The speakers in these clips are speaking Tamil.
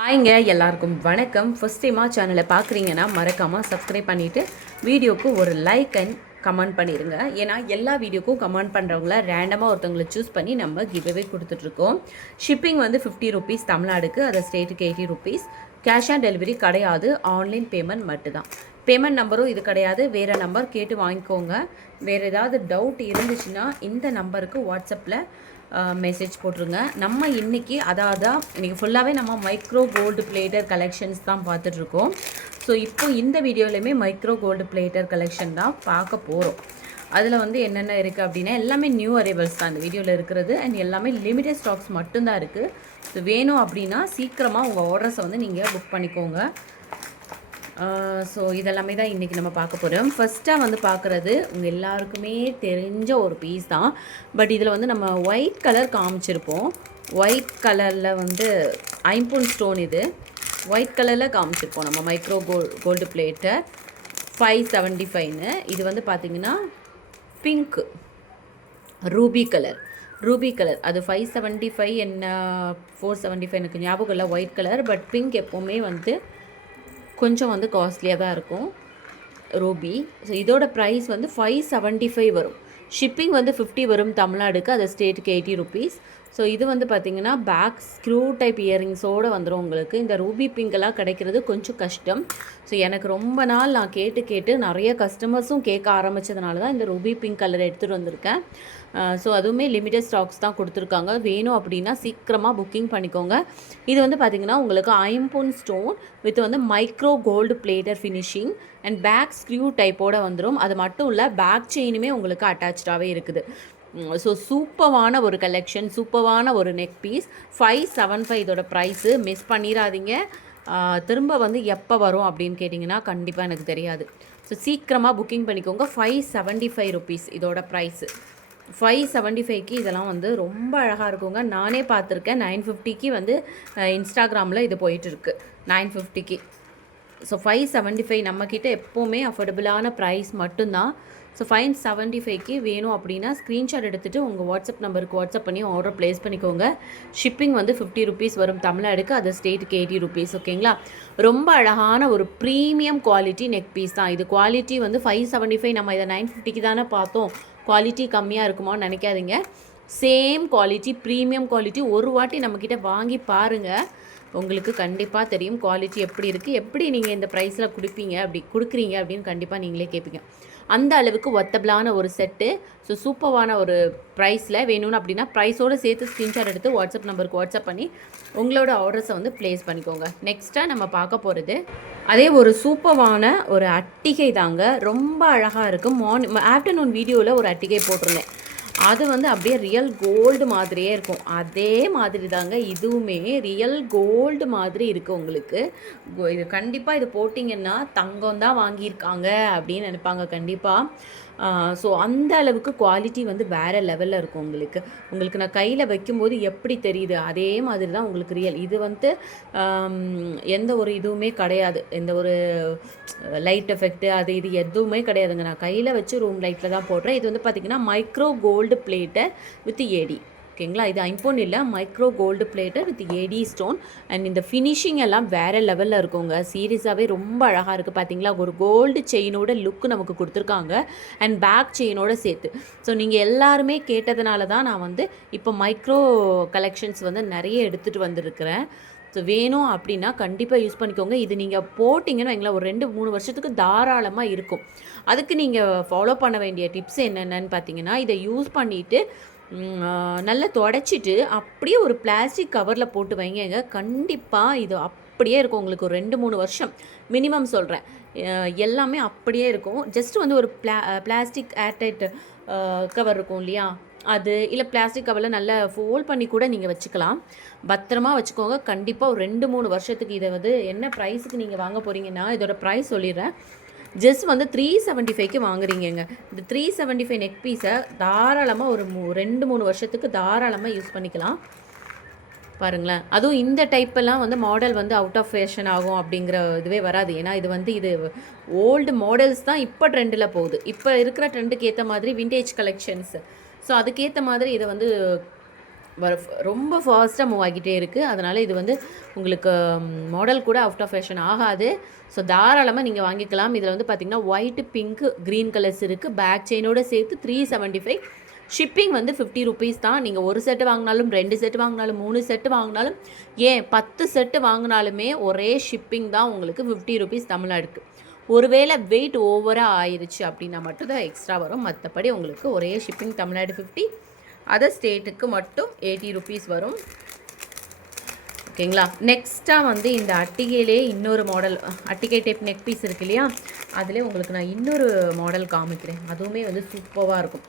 ஹாய்ங்க எல்லாருக்கும் வணக்கம். ஃபஸ்ட் டைமாக சேனலை பார்க்குறீங்கன்னா மறக்காமல் சப்ஸ்கிரைப் பண்ணிவிட்டு வீடியோக்கு ஒரு லைக் அண்ட் கமெண்ட் பண்ணிடுங்க ஏன்னா எல்லா வீடியோக்கும் கமெண்ட் பண்ணுறவங்கள ரேண்டமாக ஒருத்தவங்களை சூஸ் பண்ணி நம்ம கிவ்அவே கொடுத்துட்ருக்கோம். ஷிப்பிங் வந்து ஃபிஃப்டி ருபீஸ் தமிழ்நாடுக்கு அதை ஸ்டேட்டுக்கு eighty rupees cash on delivery கிடையாது ஆன்லைன் பேமெண்ட் மட்டும்தான். பேமெண்ட் நம்பரும் இது கிடையாது வேறு நம்பர் கேட்டு வாங்கிக்கோங்க. வேறு ஏதாவது டவுட் இருந்துச்சுன்னா இந்த நம்பருக்கு வாட்ஸ்அப்பில் மெசேஜ் போட்டுருங்க. நம்ம இன்றைக்கி அதாவது இன்றைக்கி ஃபுல்லாகவே நம்ம மைக்ரோ கோல்டு பிளேட்டர் கலெக்ஷன்ஸ் தான் பார்த்துட்ருக்கோம். ஸோ இப்போ இந்த வீடியோலையுமே மைக்ரோ கோல்டு பிளேட்டர் கலெக்ஷன் தான் பார்க்க போகிறோம் அதில் வந்து என்னென்ன இருக்குது அப்படின்னா எல்லாமே நியூ அரைவல்ஸ் தான் இந்த வீடியோவில் இருக்கிறது. அண்ட் எல்லாமே லிமிடெட் ஸ்டாக்ஸ் மட்டும்தான் இருக்குது ஸோ வேணும் அப்படின்னா சீக்கிரமாக உங்கள் ஆர்டர்ஸை வந்து நீங்கள் புக் பண்ணிக்கோங்க. ஸோ இதெல்லாமே தான் இன்றைக்கி நம்ம பார்க்க போகிறோம் ஃபஸ்ட்டாக வந்து பார்க்குறது உங்கள் எல்லாருக்குமே தெரிஞ்ச ஒரு பீஸ் தான். பட் இதில் வந்து நம்ம ஒயிட் கலர் காமிச்சிருப்போம். ஒயிட் கலரில் வந்து ஐம்பூன் ஸ்டோன் இது. ஒயிட் கலரில் காமிச்சிருப்போம் நம்ம மைக்ரோ கோல் கோல்டு பிளேட்டை ஃபைவ் செவன்ட்டி ஃபைவ்னு இது வந்து பார்த்திங்கன்னா pink ruby colour ruby colour அது ஃபைவ் செவன்ட்டி ஃபைவ் என்ன ஃபோர் செவன்ட்டி ஃபைவ் எனக்கு ஞாபகம் இல்லை ஒயிட் கலர் பட் பிங்க் எப்போவுமே வந்து கொஞ்சம் வந்து காஸ்ட்லியாக தான் இருக்கும். ரூபி ஸோ இதோட ப்ரைஸ் வந்து ஃபைவ் செவன்ட்டி ஃபைவ் வரும். ஷிப்பிங் வந்து ஃபிஃப்டி வரும் தமிழ்நாடுக்கு அது ஸ்டேட்டுக்கு எயிட்டி ருபீஸ் ஸோ இது வந்து பார்த்திங்கன்னா பேக் ஸ்க்ரூ டைப் இயரிங்ஸோடு வந்துடும் உங்களுக்கு. இந்த ரூபி பிங்க்கெல்லாம் கிடைக்கிறது கொஞ்சம் கஷ்டம். ஸோ எனக்கு ரொம்ப நாள் நான் கேட்டு கேட்டு நிறைய கஸ்டமர்ஸும் கேட்க ஆரம்பித்ததுனால தான் இந்த ரூபி பிங்க் கலர் எடுத்துகிட்டு வந்திருக்கேன். ஸோ அதுவுமே லிமிடெட் ஸ்டாக்ஸ் தான் கொடுத்துருக்காங்க. வேணும் அப்படின்னா சீக்கிரமாக புக்கிங் பண்ணிக்கோங்க. இது வந்து பார்த்திங்கன்னா உங்களுக்கு ஐம்பொன் ஸ்டோன் வித் வந்து micro gold plated finishing and back screw டைப்போடு வந்துடும் அது மட்டும் இல்லை பேக் செயினுமே உங்களுக்கு அட்டாச்சாகவே இருக்குது. ஸோ சூப்பரான ஒரு கலெக்ஷன் சூப்பரான ஒரு neck piece five seven five இதோட ப்ரைஸு மிஸ் பண்ணிடாதீங்க திரும்ப வந்து எப்போ வரும் அப்படின்னு கேட்டிங்கன்னா கண்டிப்பாக எனக்கு தெரியாது. ஸோ சீக்கிரமாக புக்கிங் பண்ணிக்கோங்க. ஃபைவ் செவன்ட்டி ஃபைவ் ருபீஸ் இதோட ப்ரைஸு ஃபைவ் செவன்ட்டி ஃபைவ்க்கு இதெல்லாம் வந்து ரொம்ப அழகாக இருக்குங்க. நானே பார்த்துருக்கேன். நைன் ஃபிஃப்டிக்கு வந்து இன்ஸ்டாகிராமில் இது போயிட்டுருக்கு. நைன் ஃபிஃப்டிக்கு ஸோ ஃபைவ் செவன்ட்டி ஃபைவ் நம்மக்கிட்ட எப்போவுமே அஃபோர்டபுளான ப்ரைஸ் மட்டும்தான். ஸோ ஃபைவ் செவன்ட்டி ஃபைவ்க்கு வேணும் அப்படின்னா ஸ்க்ரீன்ஷாட் எடுத்துகிட்டு உங்கள் வாட்ஸ்அப் நம்பருக்கு வாட்ஸ்அப் பண்ணி ஆர்டர் ப்ளேஸ் பண்ணிக்கோங்க. ஷிப்பிங் வந்து ஃபிஃப்டி ருபீஸ் வரும் தமிழ்நாடுக்கு அது ஸ்டேட்டுக்கு எயிட்டி ருபீஸ் ஓகேங்களா ரொம்ப அழகான ஒரு ப்ரீமியம் குவாலிட்டி நெக் பீஸ் தான். இது குவாலிட்டி வந்து ஃபைவ் செவன்ட்டி ஃபைவ் நம்ம இதை நைன் ஃபிஃப்டிக்கு தானே பார்த்தோம். குவாலிட்டி கம்மியாக இருக்குமான்னு நினைக்காதீங்க. சேம் குவாலிட்டி ப்ரீமியம் குவாலிட்டி ஒரு வாட்டி நம்மக்கிட்ட வாங்கி பாருங்கள் உங்களுக்கு கண்டிப்பாக தெரியும் குவாலிட்டி எப்படி இருக்குது எப்படி நீங்கள் இந்த ப்ரைஸில் கொடுப்பீங்க அப்படி கொடுக்குறீங்க அப்படின்னு கண்டிப்பாக நீங்களே கேட்பீங்க அந்த அளவுக்கு ஒத்தபிளான ஒரு செட்டு ஸோ சூப்பரான ஒரு ப்ரைஸில் வேணும்னு அப்படின்னா ப்ரைஸோடு சேர்த்து ஸ்க்ரீன்ஷாட் எடுத்து வாட்ஸ்அப் நம்பருக்கு வாட்ஸ்அப் பண்ணி உங்களோட ஆர்டர்ஸை வந்து ப்ளேஸ் பண்ணிக்கோங்க. நெக்ஸ்ட்டாக நம்ம பார்க்க போகிறது அதே ஒரு சூப்பரான ஒரு அட்டிகை தாங்க. ரொம்ப அழகாக இருக்கும் மார்னிங் ஆஃப்டர்நூன் வீடியோவில் ஒரு அட்டிகை போட்டிருந்தேன். அது வந்து அப்படியே ரியல் கோல்டு மாதிரியே இருக்கும். அதே மாதிரி தாங்க இதுவுமே ரியல் கோல்டு மாதிரி இருக்குது உங்களுக்கு. இது கண்டிப்பாக இது போட்டிங்கன்னா தங்கம் தான் வாங்கியிருக்காங்க அப்படின்னு நினைப்பாங்க. கண்டிப்பாக ஸோ அந்த அளவுக்கு குவாலிட்டி வந்து வேறு லெவலில் இருக்கும் உங்களுக்கு. உங்களுக்கு நான் கையில் வைக்கும்போது எப்படி தெரியுது? அதே மாதிரி தான் உங்களுக்கு ரியல் இது வந்து எந்த ஒரு இதுவுமே கிடையாது. எந்த ஒரு லைட் எஃபெக்ட்டு அது இது எதுவுமே கிடையாதுங்க. நான் கையில் வச்சு ரூம் லைட்டில் தான் போடுறேன். இது வந்து பார்த்திங்கன்னா மைக்ரோ கோல்டு பிளேட்டை வித் ஏடி ஓகேங்களா? இது ஐம்போன் இல்லை micro gold plated with AD stone and இந்த ஃபினிஷிங் எல்லாம் வேறு லெவலில் இருக்குங்க. சீரியஸாகவே ரொம்ப அழகாக இருக்குது பார்த்தீங்களா ஒரு கோல்டு செயினோட லுக்கு நமக்கு கொடுத்துருக்காங்க. அண்ட் பேக் செயினோட சேர்த்து. ஸோ நீங்கள் எல்லாருமே கேட்டதுனால தான் நான் வந்து இப்போ மைக்ரோ கலெக்ஷன்ஸ் வந்து நிறைய எடுத்துகிட்டு வந்திருக்கிறேன். ஸோ வேணும் அப்படின்னா கண்டிப்பாக யூஸ் பண்ணிக்கோங்க. இது நீங்கள் போட்டிங்கன்னு எங்களை ஒரு ரெண்டு மூணு வருஷத்துக்கு தாராளமாக இருக்கும். அதுக்கு நீங்கள் ஃபாலோ பண்ண வேண்டிய டிப்ஸ் என்னென்னு பார்த்தீங்கன்னா இதை யூஸ் பண்ணிவிட்டு நல்லா தொடச்சிட்டு அப்படியே ஒரு பிளாஸ்டிக் கவரில் போட்டு வைங்க கண்டிப்பாக இது அப்படியே இருக்கும். உங்களுக்கு ஒரு ரெண்டு மூணு வருஷம் மினிமம் சொல்கிறேன் எல்லாமே அப்படியே இருக்கும். ஜஸ்ட் வந்து ஒரு பிளா பிளாஸ்டிக் ஏர்டைட் கவர் இருக்கும் இல்லையா? அது இல்லை பிளாஸ்டிக் கவரில் நல்லா ஃபோல்ட் பண்ணி கூட நீங்கள் வச்சுக்கலாம். பத்திரமா வச்சுக்கோங்க. கண்டிப்பாக ஒரு ரெண்டு மூணு வருஷத்துக்கு இதை வந்து என்ன ப்ரைஸுக்கு நீங்கள் வாங்க போகிறீங்கன்னா இதோட ப்ரைஸ் சொல்லிடுறேன். ஜஸ்ட் வந்து த்ரீ செவன்ட்டி ஃபைவ்க்கு வாங்குறீங்கங்க. இந்த த்ரீ செவன்ட்டி ஃபைவ் நெக் பீஸை தாராளமாக ஒரு மூ ரெண்டு மூணு வருஷத்துக்கு தாராளமாக யூஸ் பண்ணிக்கலாம். பாருங்களேன். அதுவும் இந்த டைப்பெல்லாம் வந்து மாடல் வந்து அவுட் ஆஃப் ஃபேஷன் ஆகும் அப்படிங்கிற இதுவே வராது. ஏன்னா இது வந்து இது ஓல்டு மாடல்ஸ் தான் இப்போ ட்ரெண்டில் போகுது. இப்போ இருக்கிற ட்ரெண்டுக்கு ஏற்ற மாதிரி விண்டேஜ் கலெக்ஷன்ஸ் ஸோ அதுக்கேற்ற மாதிரி இதை வந்து ரொம்ப ஃபாஸ்ட்டாக மூவ் ஆகிட்டே இருக்குது அதனால் இது வந்து உங்களுக்கு மாடல் கூட அவுட் ஆஃப் ஃபேஷன் ஆகாது. ஸோ தாராளமாக நீங்கள் வாங்கிக்கலாம். இதில் வந்து பார்த்திங்கன்னா ஒயிட்டு பிங்க்கு க்ரீன் கலர்ஸ் இருக்குது பேக் செயினோட சேர்த்து த்ரீ செவன்ட்டி ஃபைவ் ஷிப்பிங் வந்து ஃபிஃப்டி ருபீஸ் தான். நீங்கள் ஒரு செட்டு வாங்கினாலும் ரெண்டு செட்டு வாங்கினாலும் மூணு செட்டு வாங்கினாலும் ஏன் பத்து செட்டு வாங்கினாலுமே ஒரே ஷிப்பிங் தான் உங்களுக்கு ஃபிஃப்டி ருபீஸ் தமிழ்நாடுக்கு ஒருவேளை வெயிட் ஓவராக ஆயிடுச்சு அப்படின்னா மட்டும்தான் எக்ஸ்ட்ரா வரும். மற்றபடி உங்களுக்கு ஒரே ஷிப்பிங் தமிழ்நாடு ஃபிஃப்டி அதர் ஸ்டேட்டுக்கு மட்டும் எயிட்டி ருபீஸ் வரும். ஓகேங்களா? நெக்ஸ்ட்டாக வந்து இந்த அட்டிகையிலே இன்னொரு மாடல் அட்டிகை டைப் நெக் பீஸ் இருக்கு இல்லையா? அதிலே உங்களுக்கு நான் இன்னொரு மாடல் காமிக்கிறேன். அதுவுமே வந்து சூப்பராக இருக்கும்.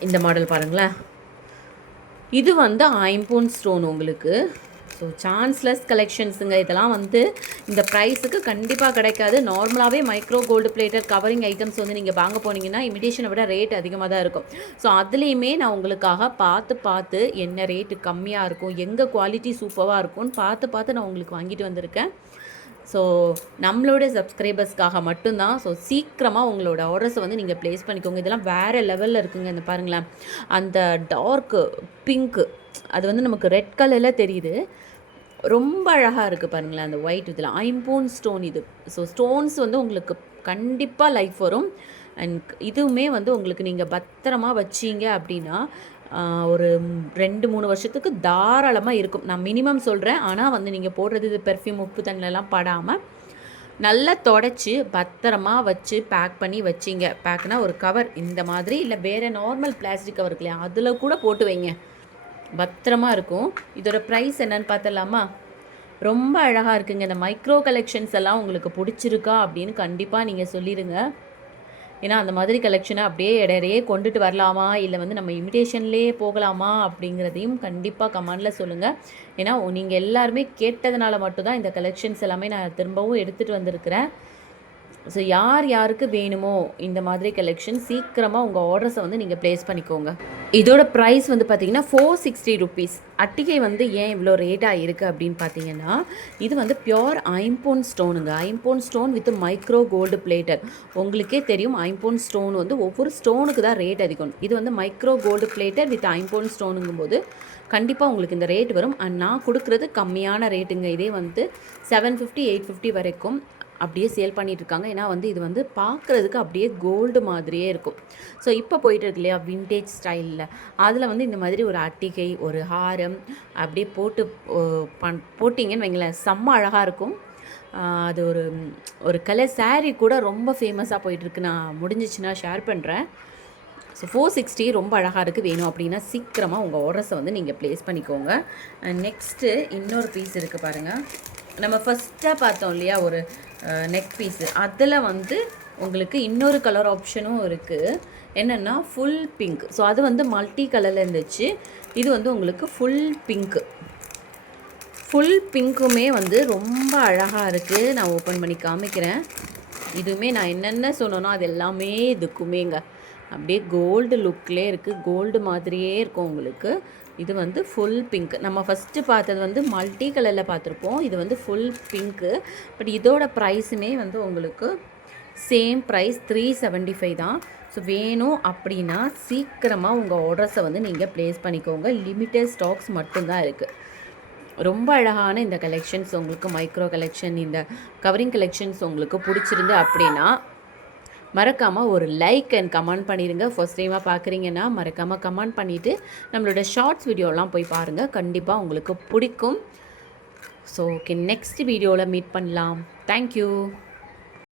இந்த மாடல் பாருங்களேன். இது வந்து ஐம்பூன் ஸ்டோன் உங்களுக்கு. ஸோ சான்ஸ்லெஸ் கலெக்ஷன்ஸுங்க இதெல்லாம் வந்து இந்த ப்ரைஸுக்கு கண்டிப்பாக கிடைக்காது. நார்மலாகவே micro gold plated covering items வந்து நீங்கள் வாங்க போனீங்கன்னா இமிடேஷனை விட ரேட் அதிகமாக தான் இருக்கும். ஸோ அதுலேயுமே நான் உங்களுக்காக பார்த்து பார்த்து என்ன ரேட்டு கம்மியாக இருக்கும் எங்கே குவாலிட்டி சூப்பராக இருக்கும்னு பார்த்து பார்த்து நான் உங்களுக்கு வாங்கிட்டு வந்திருக்கேன். ஸோ நம்மளோட சப்ஸ்கிரைபர்ஸ்க்காக மட்டும்தான். ஸோ சீக்கிரமாக உங்களோட ஆர்டர்ஸை வந்து நீங்கள் ப்ளேஸ் பண்ணிக்கோங்க. இதெல்லாம் வேறு லெவலில் இருக்குங்க இந்த பாருங்களேன். அந்த டார்க்கு பிங்க்கு அது வந்து நமக்கு ரெட் கலரில் தெரியுது. ரொம்ப அழகாக இருக்குது பாருங்களேன் அந்த ஒயிட் இதில். ஐம்பூன் ஸ்டோன் இது. ஸோ ஸ்டோன்ஸ் வந்து உங்களுக்கு கண்டிப்பாக லைஃப் வரும். அண்ட் இதுவுமே வந்து உங்களுக்கு நீங்கள் பத்திரமா வச்சீங்க அப்படின்னா ஒரு ரெண்டு மூணு வருஷத்துக்கு தாராளமாக இருக்கும். நான் மினிமம் சொல்கிறேன் ஆனால் வந்து நீங்கள் போடுறது இது பெர்ஃப்யூம் உப்பு தண்ணிலலாம் படாமல் நல்லா தொடச்சி பத்திரமா வச்சு பேக் பண்ணி வச்சிங்க. பேக்னா ஒரு கவர் இந்த மாதிரி இல்லை வேறு நார்மல் பிளாஸ்டிக் கவர் இல்லையா அதில் கூட போட்டு வைங்க. பத்திரமா இருக்கும். இதோட ப்ரைஸ் என்னன்னு பார்த்தலாமா ரொம்ப அழகாக இருக்குங்க. இந்த மைக்ரோ கலெக்ஷன்ஸ் எல்லாம் உங்களுக்கு பிடிச்சிருக்கா அப்படின்னு கண்டிப்பாக நீங்கள் சொல்லிடுங்க ஏன்னா அந்த மாதிரி கலெக்ஷனை அப்படியே இடையிடையே கொண்டுட்டு வரலாமா? இல்லை வந்து நம்ம இமிடேஷன்லேயே போகலாமா? அப்படிங்கிறதையும் கண்டிப்பாக கமெண்டில் சொல்லுங்கள் ஏன்னா நீங்கள் எல்லாருமே கேட்டதுனால மட்டும்தான் இந்த கலெக்ஷன்ஸ் எல்லாமே நான் திரும்பவும் எடுத்துகிட்டு வந்திருக்கிறேன். ஸோ யார் யாருக்கு வேணுமோ இந்த மாதிரி கலெக்ஷன் சீக்கிரமாக உங்கள் ஆர்டர்ஸை வந்து நீங்கள் ப்ளேஸ் பண்ணிக்கோங்க. இதோட ப்ரைஸ் வந்து பார்த்தீங்கன்னா ஃபோர் சிக்ஸ்டி ருபீஸ் அட்டிகை வந்து ஏன் இவ்வளோ ரேட்டாக இருக்குது அப்படின்னு பார்த்தீங்கன்னா இது வந்து பியோர் ஐம்போன் ஸ்டோனுங்க ஐம்போன் stone with micro gold plated உங்களுக்கே தெரியும் ஐம்போன் ஸ்டோன் வந்து ஒவ்வொரு ஸ்டோனுக்கு தான் ரேட் அதிகம். இது வந்து மைக்ரோ கோல்டு பிளேட்டர் வித் ஐம்போன் ஸ்டோனுங்கும் போது கண்டிப்பாக உங்களுக்கு இந்த ரேட் வரும். அண்ட் நான் கொடுக்குறது கம்மியான ரேட்டுங்க இதே வந்து செவன் ஃபிஃப்டி எயிட் ஃபிஃப்டி வரைக்கும். அப்படியே சேல் பண்ணிகிட்ருக்காங்க ஏன்னா வந்து இது வந்து பார்க்குறதுக்கு அப்படியே கோல்டு மாதிரியே இருக்கும். ஸோ இப்போ போயிட்டு இருக்கு இல்லையா விண்டேஜ் ஸ்டைலில் அதில் வந்து இந்த மாதிரி ஒரு அட்டிகை ஒரு ஹாரம் அப்படியே போட்டு பண் போட்டிங்கன்னு வைங்களேன் செம்ம அழகாக இருக்கும். அது ஒரு ஒரு கலர் சாரீ கூட ரொம்ப ஃபேமஸாக போயிட்டுருக்கு. நான் முடிஞ்சிச்சுன்னா ஷேர் பண்ணுறேன் ஸோ ஃபோர் சிக்ஸ்டி ரொம்ப அழகாக இருக்குது வேணும் அப்படின்னா சீக்கிரமாக உங்கள் ஆர்டர்ஸை வந்து நீங்கள் ப்ளேஸ் பண்ணிக்கோங்க. நெக்ஸ்ட்டு இன்னொரு பீஸ் இருக்குது பாருங்கள் நம்ம ஃபஸ்ட்டாக பார்த்தோம் இல்லையா ஒரு நெக் பீஸு அதில் வந்து உங்களுக்கு இன்னொரு கலர் ஆப்ஷனும் இருக்குது என்னென்னா ஃபுல் பிங்க் ஸோ அது வந்து மல்டி கலரில் இருந்துச்சு. இது வந்து உங்களுக்கு ஃபுல் பிங்க்கு ஃபுல் பிங்க்குமே வந்து ரொம்ப அழகாக இருக்குது நான் ஓப்பன் பண்ணி காமிக்கிறேன். இதுவுமே நான் என்னென்ன சொன்னோனோ அது எல்லாமே இதுக்குமேங்க. அப்படியே கோல்டு லுக்கில் இருக்குது கோல்டு மாதிரியே இருக்கும் உங்களுக்கு. இது வந்து ஃபுல் பிங்க் நம்ம ஃபஸ்ட்டு பார்த்தது வந்து மல்டி கலரில் பார்த்துருப்போம். இது வந்து ஃபுல் பிங்க்கு பட் இதோட ப்ரைஸுமே வந்து உங்களுக்கு same price three seventy five தான். ஸோ வேணும் அப்படின்னா சீக்கிரமாக உங்கள் ஆர்டர்ஸை வந்து நீங்கள் ப்ளேஸ் பண்ணிக்கோங்க. லிமிட்டட் ஸ்டாக்ஸ் மட்டும்தான் இருக்குது ரொம்ப அழகான இந்த கலெக்ஷன்ஸ் உங்களுக்கு மைக்ரோ கலெக்ஷன் இந்த கவரிங் கலெக்ஷன்ஸ் உங்களுக்கு பிடிச்சிருந்து அப்படின்னா மறக்காமல் ஒரு லைக் அண்ட் கமெண்ட் பண்ணிடுங்க ஃபர்ஸ்ட் டைமாக பார்க்குறீங்கன்னா மறக்காமல் கமெண்ட் பண்ணிவிட்டு நம்மளோட ஷார்ட்ஸ் வீடியோலாம் போய் பாருங்கள் கண்டிப்பாக உங்களுக்கு பிடிக்கும். ஸோ ஓகே நெக்ஸ்ட் வீடியோவில் மீட் பண்ணலாம். Thank you